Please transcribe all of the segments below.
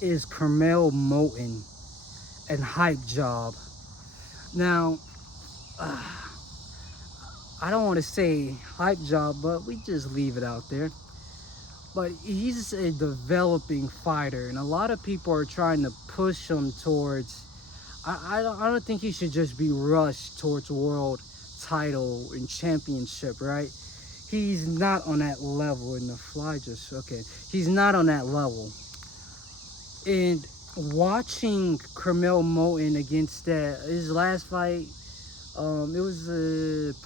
is Curmel Moton and Hypejob. Now, I don't want to say Hypejob, but we just leave it out there. But he's a developing fighter, and a lot of people are trying to push him towards. I don't think he should just be rushed towards world title and championship, right? He's not on that level in the fly. Just okay. He's not on that level. And watching Curmel Moton against that his last fight, it was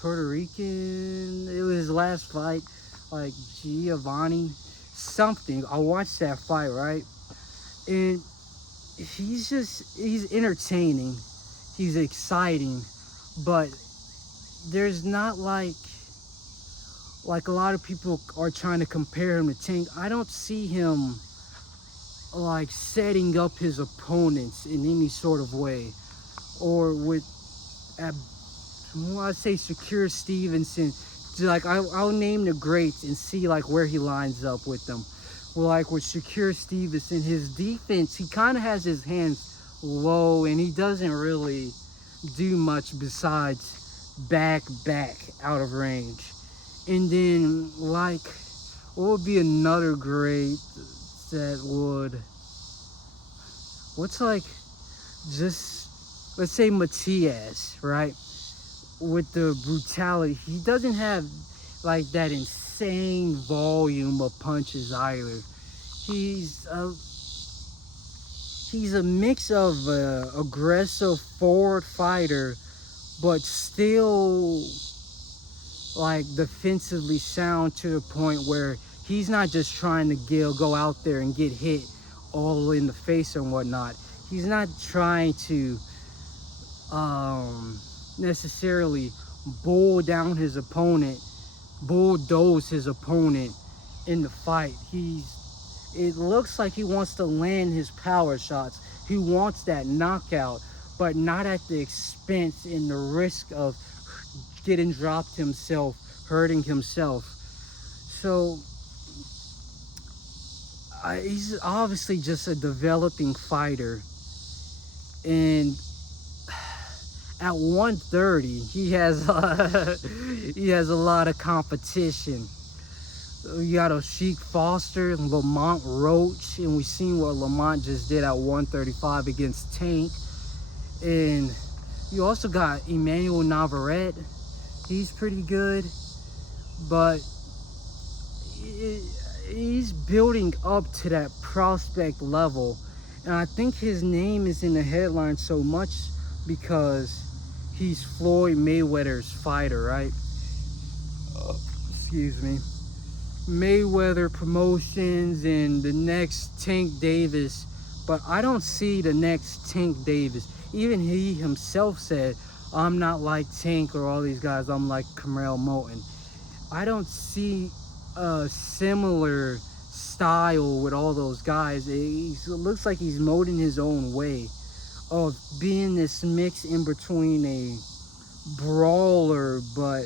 Puerto Rican. It was his last fight, like Giovanni something. I watched that fight, right, and he's entertaining, he's exciting, but there's not like a lot of people are trying to compare him to Tank. I don't see him like setting up his opponents in any sort of way, or with well, I'd say Secure Stevenson. Like I'll name the greats and see like where he lines up with them. Well, like with Secure Stevenson, his defense, he kind of has his hands low and he doesn't really do much besides back out of range. And then like what would be another great that would, what's like, just let's say Matias, right? With the brutality, he doesn't have like that insane volume of punches either. He's a he's a mix of aggressive forward fighter, but still like defensively sound to the point where he's not just trying to go out there and get hit all in the face and whatnot. He's not trying to necessarily bulldoze his opponent in the fight. It looks like he wants to land his power shots. He wants that knockout, but not at the expense and the risk of getting dropped himself, hurting himself. So he's obviously just a developing fighter, and at 130 he has he has a lot of competition. You got Sheik Foster, Lamont Roach, and we seen what Lamont just did at 135 against Tank. And you also got Emmanuel Navarrete. He's pretty good, but he's building up to that prospect level. And I think his name is in the headlines so much because he's Floyd Mayweather's fighter, right? Excuse me. Mayweather Promotions and the next Tank Davis, but I don't see the next Tank Davis. Even he himself said, I'm not like Tank or all these guys, I'm like Curmel Moton. I don't see a similar style with all those guys. It looks like he's molding his own way of being this mix in between a brawler, but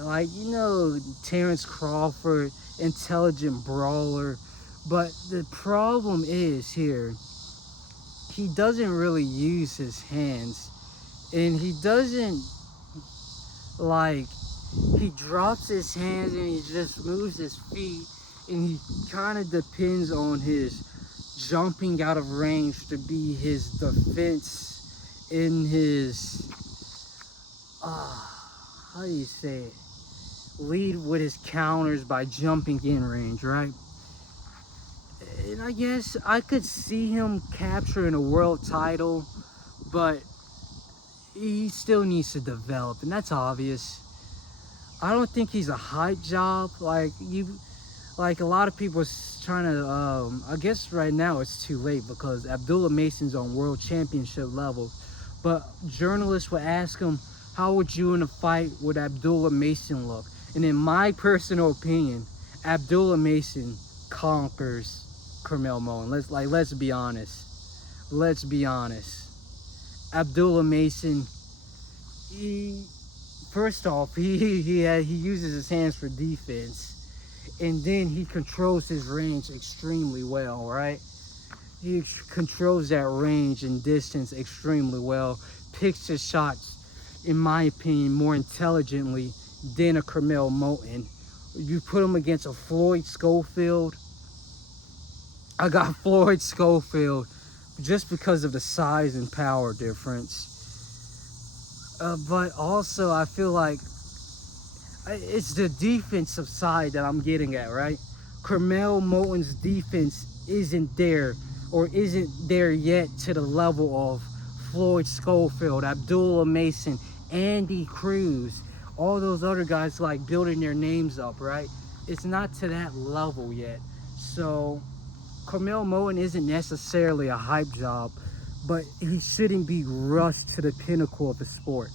like, you know, Terrence Crawford, intelligent brawler. But the problem is here, he doesn't really use his hands, and he doesn't like, he drops his hands and he just moves his feet, and he kind of depends on his jumping out of range to be his defense in his how do you say it, lead with his counters by jumping in range, right? And I guess I could see him capturing a world title, but he still needs to develop, and that's obvious. I don't think he's a hype job like a lot of people trying to I guess right now it's too late because Abdullah Mason's on world championship level, but journalists would ask him, how would you in a fight with Abdullah Mason look? And in my personal opinion, Abdullah Mason conquers Curmel Moton. Let's be honest. Let's be honest. Abdullah Mason, he first off, he uses his hands for defense, and then he controls his range extremely well, right? He controls that range and distance extremely well. Picks his shots, in my opinion, more intelligently than a Curmel Moton. You put him against a Floyd Schofield. I got Floyd Schofield just because of the size and power difference. But also, I feel like it's the defensive side that I'm getting at, right? Curmel Moton's defense isn't there, or isn't there yet to the level of Floyd Schofield, Abdullah Mason, Andy Cruz, all those other guys like building their names up, right? It's not to that level yet. So Curmel Moton isn't necessarily a hype job, but he shouldn't be rushed to the pinnacle of the sport.